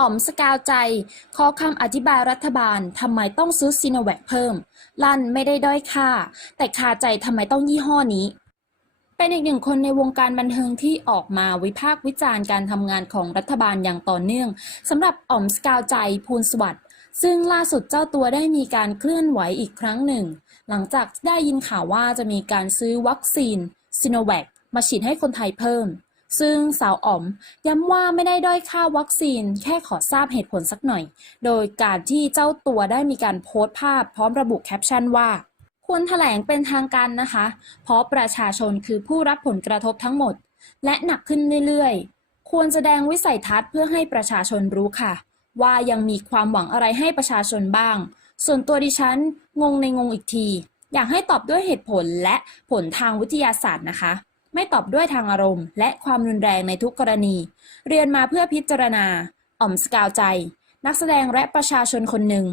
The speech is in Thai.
อ๋อมสกาวใจ ขอคำอธิบายรัฐบาลทำไมต้องซื้อซีโนแวคเพิ่ม ลั่นไม่ได้ด้อยค่า แต่คาใจทำไมต้องยี่ห้อนี้ เป็นอีกหนึ่งคนในวงการบันเทิงที่ออกมาวิพากษ์วิจารณ์การทำงานของรัฐบาลอย่างต่อเนื่องสำหรับอ๋อมสกาวใจภูลสวัสดิ์ซึ่งล่าสุดเจ้าตัวได้มีการเคลื่อนไหวอีกครั้งหนึ่ง หลังจากได้ยินข่าวว่าจะมีการซื้อวัคซีนซิโนแวคมาฉีดให้คนไทยเพิ่ม ซึ่งสาวอ๋อมย้ำว่าไม่ได้ด้อยค่าวัคซีนแค่ขอทราบเหตุผลสักหน่อย โดยการที่เจ้าตัวได้มีการโพสต์ภาพพร้อมระบุแคปชั่นว่าควรแถลงเป็นทางการนะคะ เพราะประชาชนคือผู้รับผลกระทบทั้งหมด และหนักขึ้นเรื่อยๆ ควรแสดงวิสัยทัศน์เพื่อให้ประชาชนรู้ค่ะ ว่ายังมีความหวังอะไรให้ประชาชนบ้าง ส่วนตัวดิฉันงงในงงอีกที อยากให้ตอบด้วยเหตุผลและผลทางวิทยาศาสตร์นะคะ ไม่ตอบด้วยทางอารมณ์ และความรุนแรงในทุกกรณี เรียนมาเพื่อพิจารณา อ่อมสกาวใจ นักแสดงและประชาชนคนหนึ่ง